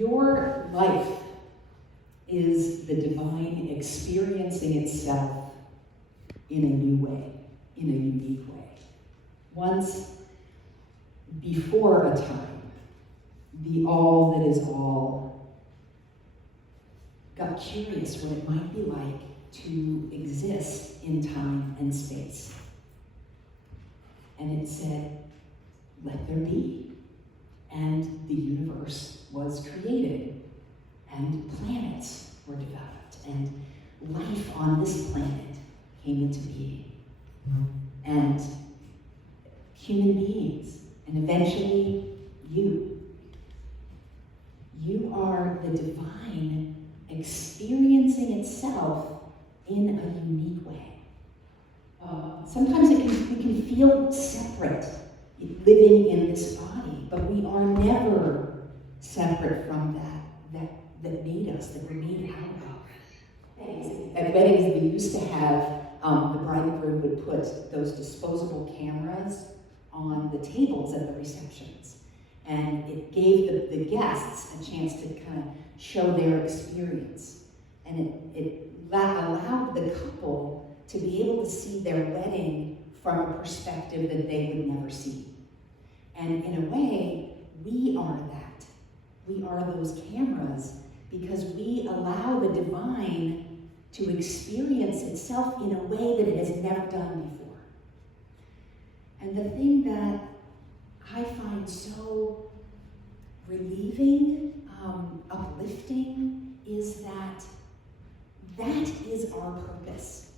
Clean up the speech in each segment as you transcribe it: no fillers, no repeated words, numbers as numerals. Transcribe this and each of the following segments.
Your life is the divine experiencing itself in a new way, in a unique way. Once, before a time, the all that is all got curious what it might be like to exist in time and space. And it said, let there be. And the universe was created, and planets were developed, and life on this planet came into being. And human beings, and eventually you. You are the divine experiencing itself in a unique way. Sometimes we can feel separate living in this body, but we are never separate from that made us, that we're made out of. At weddings, we used to have, the bride and groom would put those disposable cameras on the tables at the receptions. And it gave the guests a chance to kind of show their experience. And it allowed the couple to be able to see their wedding from a perspective that they would never see. And in a way, we are that. We are those cameras because we allow the divine to experience itself in a way that it has never done before. And the thing that I find so relieving, uplifting, is that is our purpose,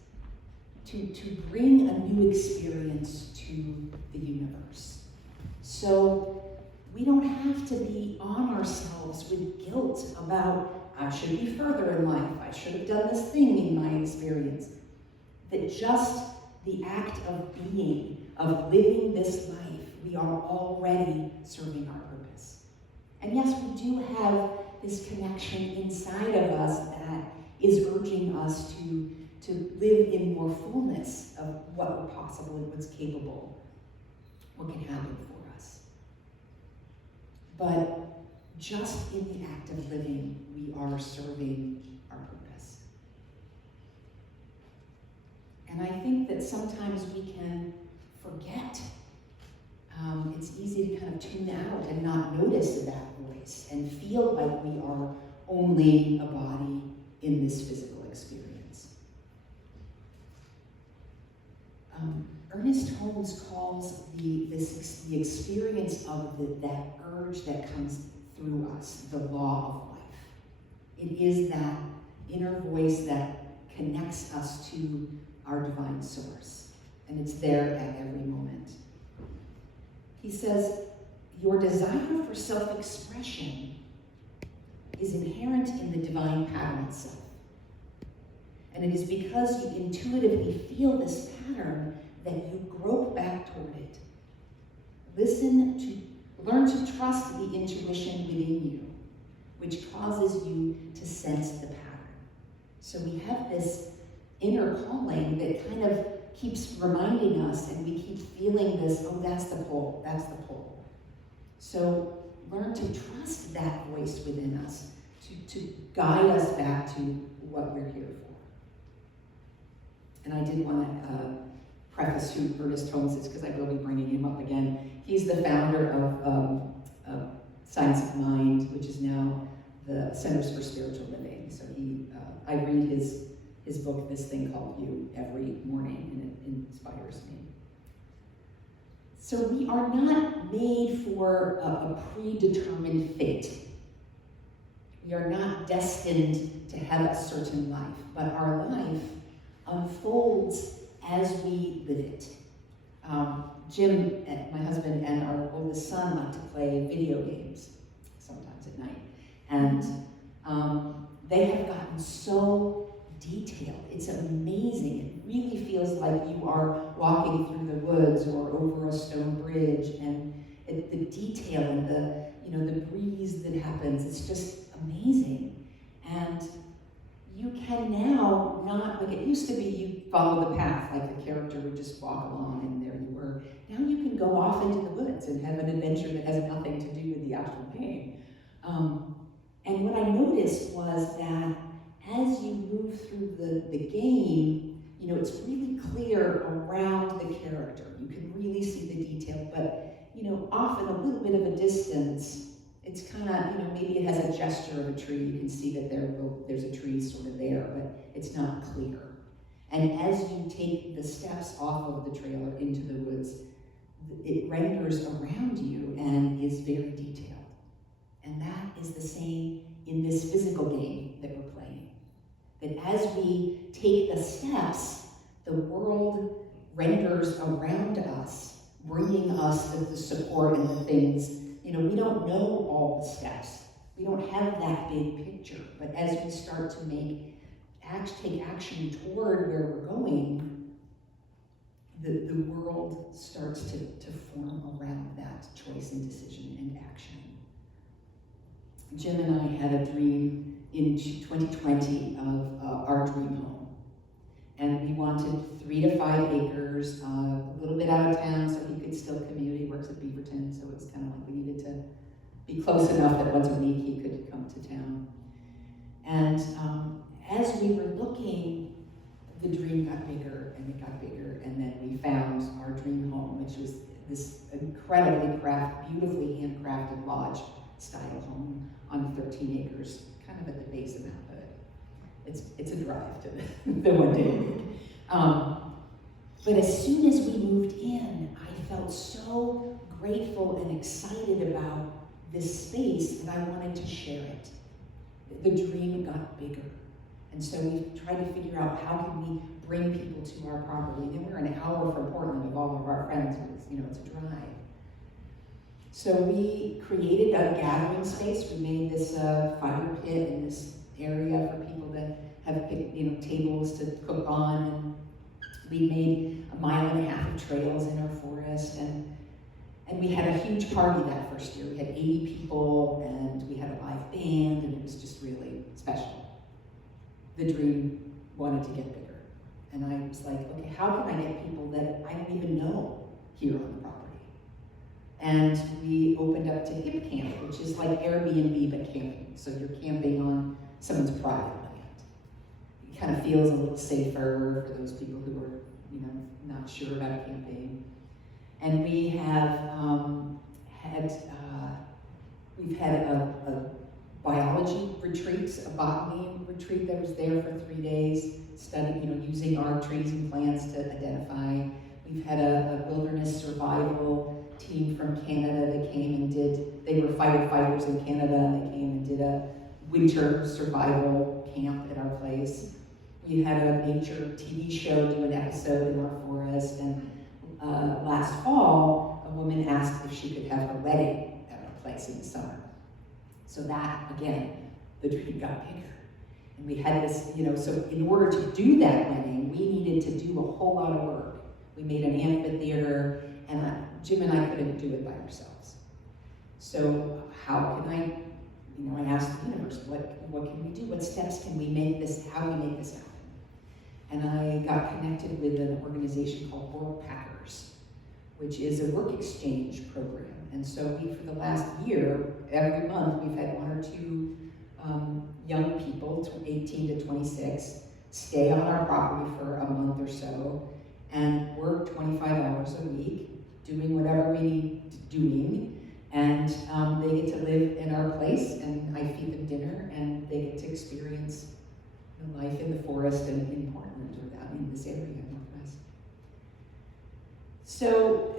to bring a new experience to the universe. So we don't have to be on ourselves with guilt about, I should be further in life, I should have done this thing in my experience. That just the act of being, of living this life, we are already serving our purpose. And yes, we do have this connection inside of us that is urging us to live in more fullness of what we're possible and what's capable, what can happen for us. But just in the act of living, we are serving our purpose. And I think that sometimes we can forget. It's easy to kind of tune out and not notice that voice and feel like we are only a body in this physical experience. Ernest Holmes calls the experience of that urge that comes through us the law of life. It is that inner voice that connects us to our divine source, and it's there at every moment. He says, your desire for self-expression is inherent in the divine pattern itself. And it is because you intuitively feel this pattern that you grope back toward it. Learn to trust the intuition within you, which causes you to sense the pattern. So we have this inner calling that kind of keeps reminding us, and we keep feeling this, oh, that's the pull, that's the pull. So learn to trust that voice within us to guide us back to what we're here for. And I did want to preface who Ernest Holmes is, because I will be bringing him up again. He's the founder of Science of Mind, which is now the Centers for Spiritual Living. So I read his book, This Thing Called You, every morning, and it inspires me. So we are not made for a predetermined fate. We are not destined to have a certain life, but our life unfolds as we live it. Jim, my husband, and our oldest son like to play video games sometimes at night. And they have gotten so detailed. It's amazing. It really feels like you are walking through the woods or over a stone bridge, and the detail and the breeze that happens, it's just amazing. And you can now not, like it used to be, you follow the path, like the character would just walk along and there you were. Now you can go off into the woods and have an adventure that has nothing to do with the actual game. noticed was that as you move through the game, it's really clear around the character. You can really see the detail, but often a little bit of a distance, it's kind of, maybe it has a gesture of a tree. You can see that there's a tree sort of there, but it's not clear. And as you take the steps off of the trail or into the woods, it renders around you and is very detailed. And that is the same in this physical game that we're playing. That as we take the steps, the world renders around us, bringing us the support and the things. We don't know all the steps. We don't have that big picture. But as we start to take action toward where we're going, the world starts to form around that choice and decision and action. Jim and I had a dream in 2020 of our dream home. And we wanted 3 to 5 acres, a little bit out of town so he could still commute. He works at Beaverton, so it was kind of like we needed to be close enough that once a week he could come to town. And as we were looking, the dream got bigger and it got bigger, and then we found our dream home, which was this incredibly beautifully handcrafted lodge-style home on 13 acres, kind of at the base of Mount Hood. It's a drive to the one day a week. But as soon as we moved in, I felt so grateful and excited about this space that I wanted to share it. The dream got bigger. And so we tried to figure out how can we bring people to our property. And we're an hour from Portland with all of our friends. It's a drive. So we created a gathering space. We made this fire pit in this area for people that have tables to cook on. And we made 1.5 miles of trails in our forest. And we had a huge party that first year. We had 80 people, and we had a live band, and it was just really special. The dream wanted to get bigger. And I was like, okay, how can I get people that I don't even know here on the property? And we opened up to Hip Camp, which is like Airbnb but camping. So you're camping on someone's private land. It kind of feels a little safer for those people who are, not sure about camping. And we have we've had a biology retreat, a botany retreat that was there for 3 days, studying, using our trees and plants to identify. We've had a wilderness survival team from Canada that came and they were firefighters in Canada, and they came and did a winter survival camp at our place. We had a nature TV show do an episode in our forest, and last fall, a woman asked if she could have her wedding at our place in the summer. So that, again, the dream got bigger. And we had this, so in order to do that wedding, we needed to do a whole lot of work. We made an amphitheater, and Jim and I couldn't do it by ourselves. So how can I asked the universe, what can we do? What steps can we make this, how do we make this happen? And I got connected with an organization called World Packers, which is a work exchange program. And so for the last year, every month, we've had 1 or 2 young people, 18 to 26, stay on our property for a month or so and work 25 hours a week, doing whatever we need doing. And they get to live in our place, and I feed them dinner, and they get to experience life in the forest and in Portland or down in this area in Northwest. So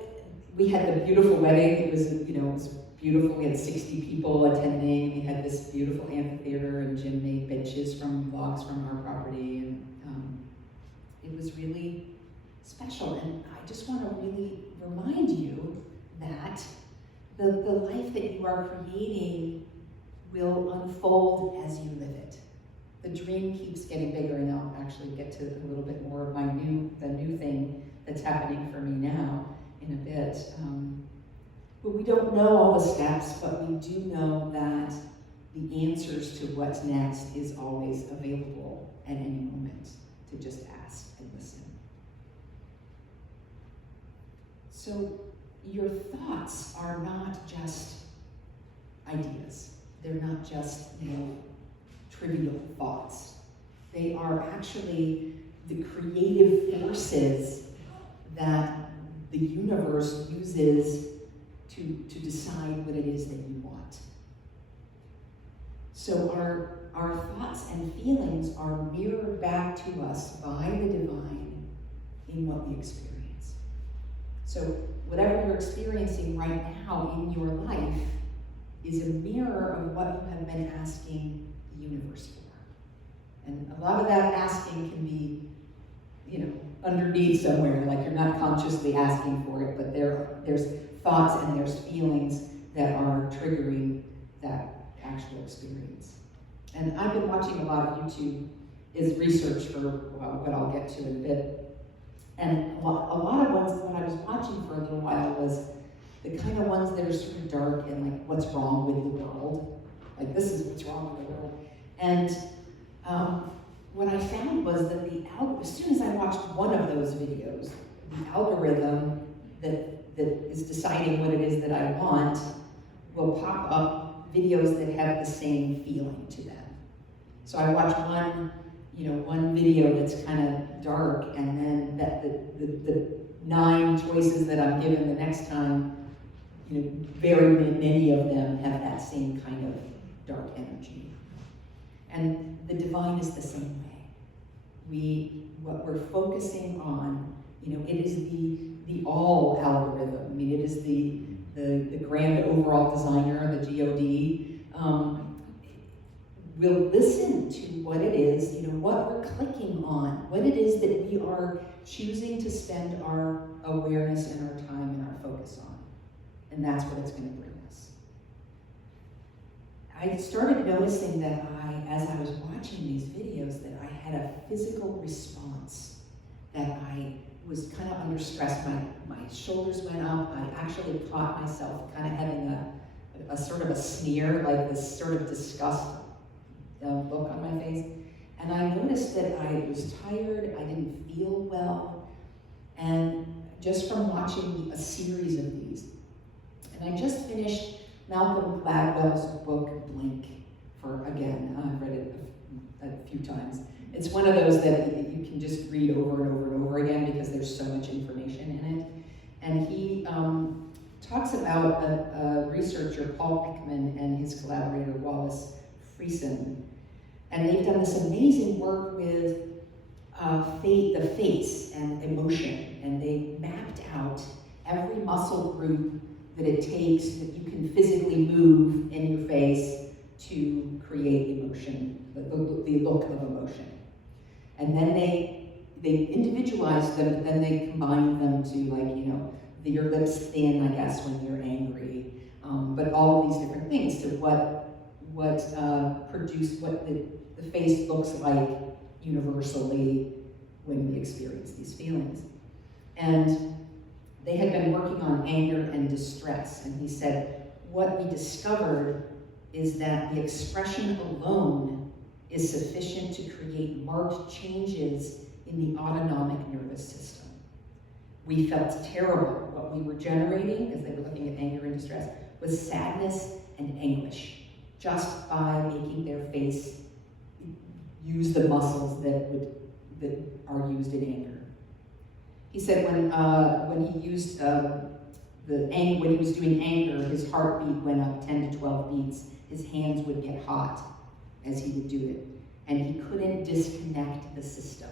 we had the beautiful wedding. It was, it was beautiful. We had 60 people attending. We had this beautiful amphitheater, and Jim made benches from logs from our property, and it was really special. And I just want to really remind you that the life that you are creating will unfold as you live it. The dream keeps getting bigger, and I'll actually get to a little bit more of the new thing that's happening for me now in a bit. But we don't know all the steps, but we do know that the answers to what's next is always available at any moment to just ask and listen. So your thoughts are not just ideas. They're not just, trivial thoughts. They are actually the creative forces that the universe uses to decide what it is that you want. So our thoughts and feelings are mirrored back to us by the divine in what we experience. So whatever you're experiencing right now in your life is a mirror of what you have been asking the universe for. And a lot of that asking can be, underneath somewhere, like you're not consciously asking for it, but there's thoughts and there's feelings that are triggering that actual experience. And I've been watching a lot of YouTube is research for what I'll get to in a bit. And a lot of ones that I was watching for a little while was the kind of ones that are sort of dark and like, what's wrong with the world? Like, this is what's wrong with the world. And what I found was that as soon as I watched one of those videos, the algorithm that is deciding what it is that I want will pop up videos that have the same feeling to them. So I watched one video that's kind of dark, and then the 9 choices that I'm given the next time, very many of them have that same kind of dark energy. And the divine is the same way. What we're focusing on, it is the all algorithm. I mean, it is the grand overall designer, the God, will listen to what it is, what we're clicking on, what it is that we are choosing to spend our awareness and our time and our focus on. And that's what it's going to bring us. I started noticing that as I was watching these videos, that I had a physical response, that I was kind of under stress. My shoulders went up. I actually caught myself kind of having a sort of a sneer, like this sort of disgust look on my face. And I noticed that I was tired, I didn't feel well, and just from watching a series of these. And I just finished Malcolm Gladwell's book, Blink, I've read it a few times. It's one of those that you can just read over and over and over again because there's so much information in it. And he talks about a researcher, Paul Ekman, and his collaborator, Wallace Friesen. And they've done this amazing work with the face and emotion. And they mapped out every muscle group that it takes that you can physically move in your face to create emotion, the look of emotion. And then they individualize them, but then they combine them to your lips thin, I guess, when you're angry. But all of these different things to what the face looks like universally when we experience these feelings. And they had been working on anger and distress, and he said, what we discovered is that the expression alone is sufficient to create marked changes in the autonomic nervous system. We felt terrible. What we were generating, because they were looking at anger and distress, was sadness and anguish, just by making their face use the muscles that are used in anger. He said when he used when he was doing anger, his heartbeat went up 10 to 12 beats. His hands would get hot as he would do it, and he couldn't disconnect the system.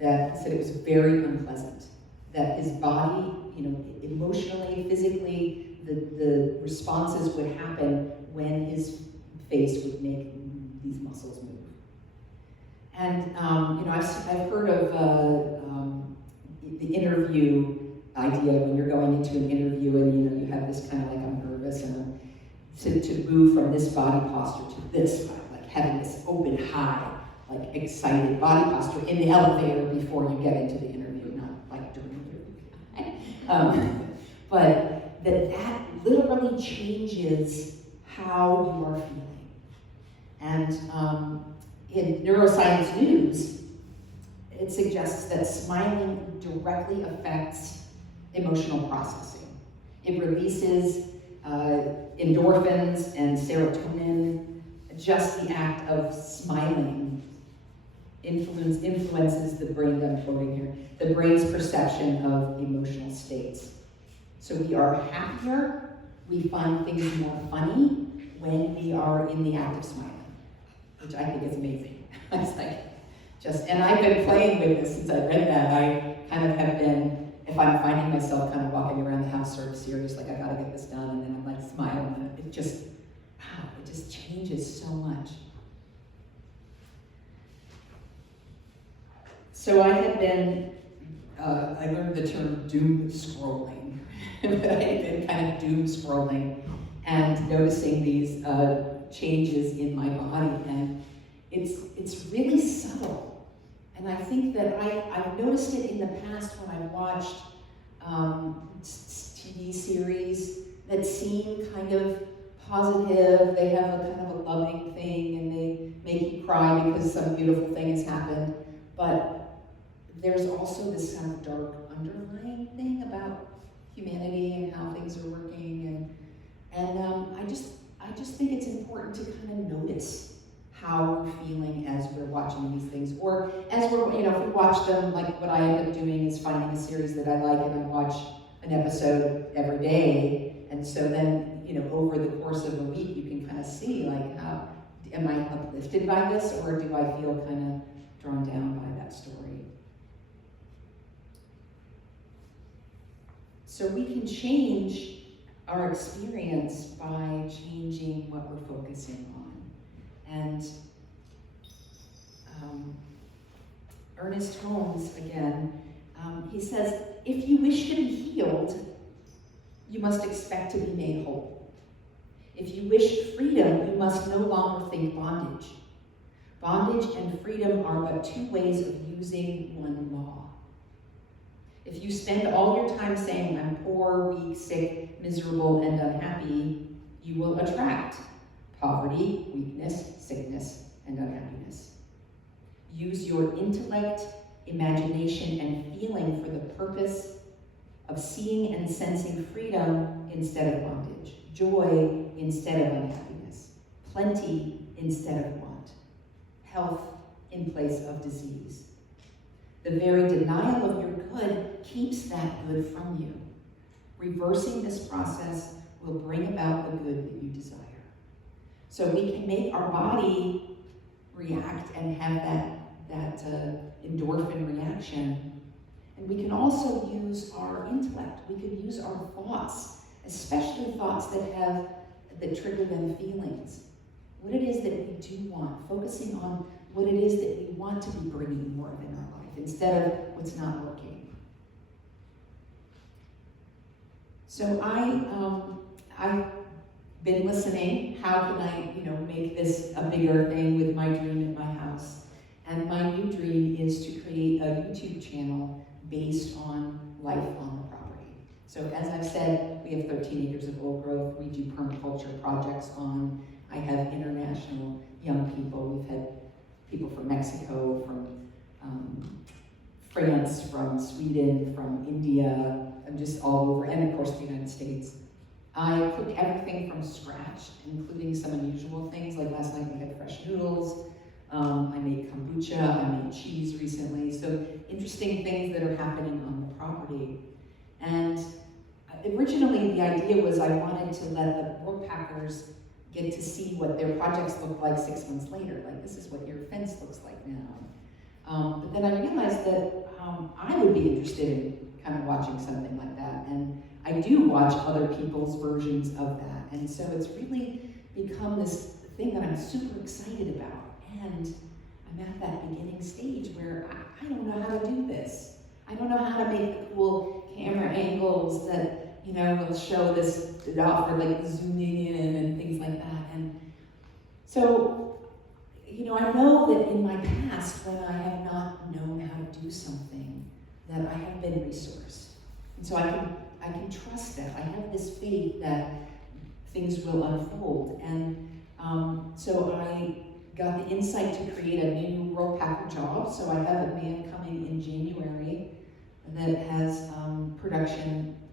That he said it was very unpleasant. That his body, emotionally, physically, the responses would happen when his face would make these muscles move. And I've heard of the interview idea when you're going into an interview and you have this kind of like, I'm nervous, and to move from this body posture to this, like having this open, high, like excited body posture in the elevator before you get into the interview, not like during the interview. But that literally changes how you are feeling. And in Neuroscience News, it suggests that smiling directly affects emotional processing. It releases endorphins and serotonin. Just the act of smiling influences the brain, I'm quoting here, the brain's perception of emotional states. So we are happier, we find things more funny when we are in the act of smiling, which I think is amazing. It's like, and I've been playing with this since I read that. I kind of have been, if I'm finding myself kind of walking around the house sort of serious, like I gotta get this done, and then I'm like smiling, and it just changes so much. So I had been, I learned the term doom scrolling, but I had been kind of doom scrolling and noticing these changes in my body, and it's really subtle. And I think that I've noticed it in the past when I've watched TV series that seem kind of positive, they have a kind of a loving thing, and they make you cry because some beautiful thing has happened. But there's also this kind of dark underlying thing about humanity and how things are working, and I just think it's important to kind of notice how we're feeling as we're watching these things, or as we're, if we watch them, like what I end up doing is finding a series that I like and I watch an episode every day, and so then, over the course of a week, you can kind of see, like, how, am I uplifted by this, or do I feel kind of drawn down by that story? So we can change our experience by changing what we're focusing on. And Ernest Holmes, again, he says, if you wish to be healed, you must expect to be made whole. If you wish freedom, you must no longer think bondage. Bondage and freedom are but two ways of using one law. If you spend all your time saying, I'm poor, weak, sick, miserable, and unhappy, you will attract poverty, weakness, sickness, and unhappiness. Use your intellect, imagination, and feeling for the purpose of seeing and sensing freedom instead of bondage, joy instead of unhappiness, plenty instead of want, health in place of disease. The very denial of your good keeps that good from you. Reversing this process will bring about the good that you desire. So we can make our body react and have that endorphin reaction. And we can also use our intellect. We can use our thoughts, especially thoughts that trigger them feelings. What it is that we do want, focusing on what it is that we want to be bringing more of in our life instead of what's not working. So I've been listening. How can I, make this a bigger thing with my dream in my house? And my new dream is to create a YouTube channel based on life on the property. So as I've said, we have 13 acres of old growth. We do permaculture projects I have international young people. We've had people from Mexico, from France, from Sweden, from India, and just all over, and of course the United States. I cook everything from scratch, including some unusual things, like last night we had fresh noodles. I made kombucha, I made cheese recently, so interesting things that are happening on the property. And originally the idea was I wanted to let the workpackers get to see what their projects look like 6 months later, like this is what your fence looks like now. But then I realized that I would be interested in kind of watching something like that, and I do watch other people's versions of that, and so it's really become this thing that I'm super excited about. And I'm at that beginning stage where I don't know how to do this. I don't know how to make the cool camera angles that, will show this offer, like zooming in and things like that. And so, I know that in my past, when I have not known how to do something, that I have been resourced. And so I can trust that. I have this faith that things will unfold. And so I got the insight to create a new World Packer job. So I have a man coming in January that has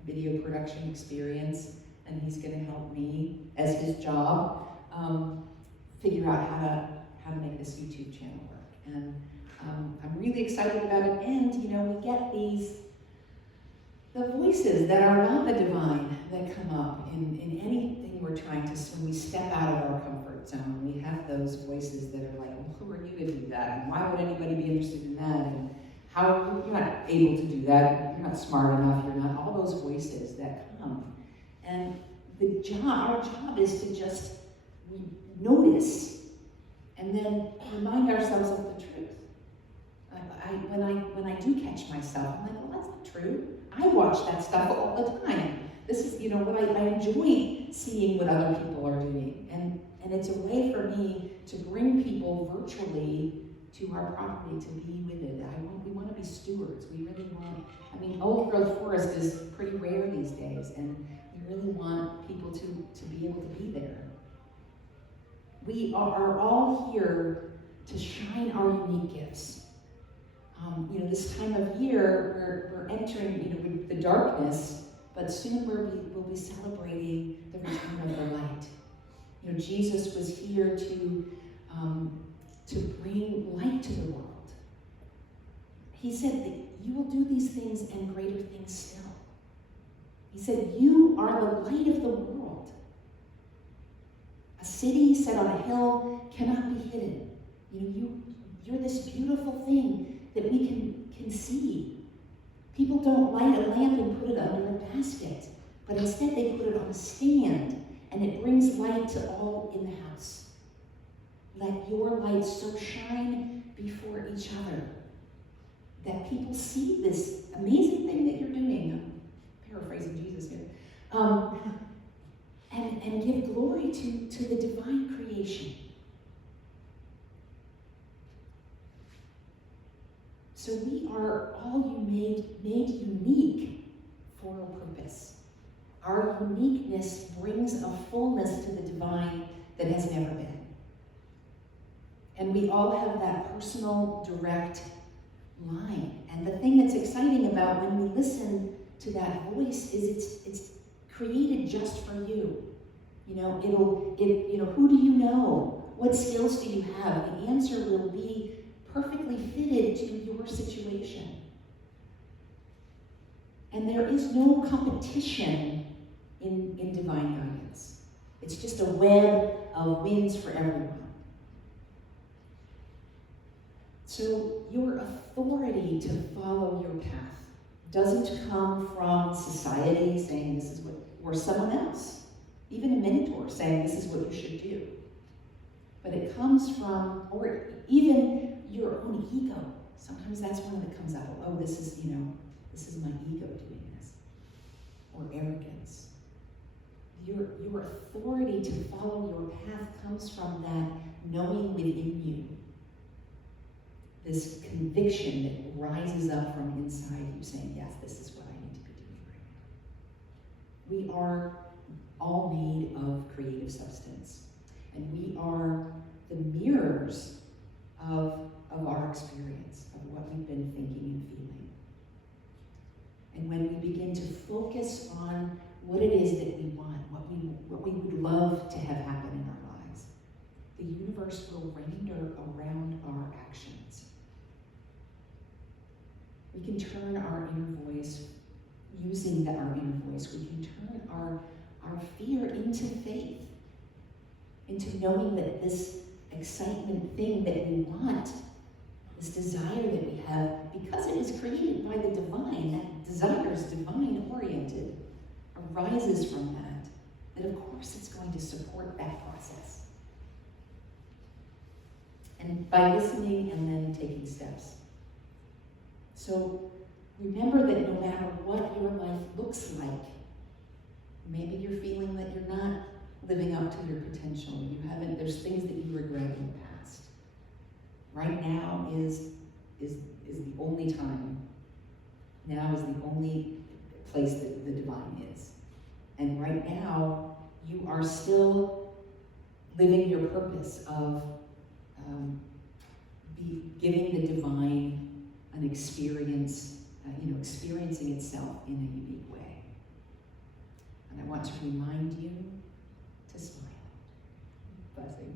video production experience, and he's going to help me as his job figure out how to make this YouTube channel work. And I'm really excited about it. And we get the voices that are not the divine that come up in anything we're trying to. When we step out of our comfort zone, we have those voices that are like, well, who are you to do that? And why would anybody be interested in that? And how you're not able to do that? You're not smart enough. You're not. All those voices that come, and our job is to just notice and then remind ourselves of the truth. When I do catch myself, I'm like, well, that's not true. I watch that stuff all the time. This is, what I enjoy seeing what other people are doing. And it's a way for me to bring people virtually to our property, to be with it. We want to be stewards. We really want, old growth forest is pretty rare these days, and we really want people to be able to be there. We are all here to shine our unique gifts. This time of year, we're entering, with the darkness, but soon we'll be celebrating the return of the light. Jesus was here to bring light to the world. He said that you will do these things and greater things still. He said, you are the light of the world. A city set on a hill cannot be hidden. You're this beautiful thing that we can see. People don't light a lamp and put it under a basket, but instead they put it on a stand, and it brings light to all in the house. Let your light so shine before each other that people see this amazing thing that you're doing. I'm paraphrasing Jesus here. And give glory to the divine creation. So we are all made unique for a purpose. Our uniqueness brings a fullness to the divine that has never been. And we all have that personal, direct line. And the thing that's exciting about when we listen to that voice is it's created just for you. Who do you know? What skills do you have? The answer will be perfectly fitted to your situation. And there is no competition in divine guidance. It's just a web of wins for everyone. So your authority to follow your path doesn't come from society saying this is what, or someone else, even a mentor saying this is what you should do. But it comes from, or even your own ego. Sometimes that's one that comes out. Oh, this is my ego doing this. Or arrogance. Your authority to follow your path comes from that knowing within you. This conviction that rises up from inside you saying, yes, this is what I need to be doing right now. We are all made of creative substance. And we are the mirrors of our experience, of what we've been thinking and feeling. And when we begin to focus on what it is that we want, what we would love to have happen in our lives, the universe will render around our actions. We can turn our inner voice, using our inner voice, we can turn our fear into faith, into knowing that this excitement thing that we want, this desire that we have, because it is created by the divine, that desire is divine-oriented, arises from that of course it's going to support that process. And by listening and then taking steps. So remember that no matter what your life looks like, maybe you're feeling that you're not living up to your potential. There's things that you regret in the past. Right now is the only time. Now is the only place that the divine is. And right now, you are still living your purpose of giving the divine an experience, experiencing itself in a unique way. And I want to remind you to smile. Blessing.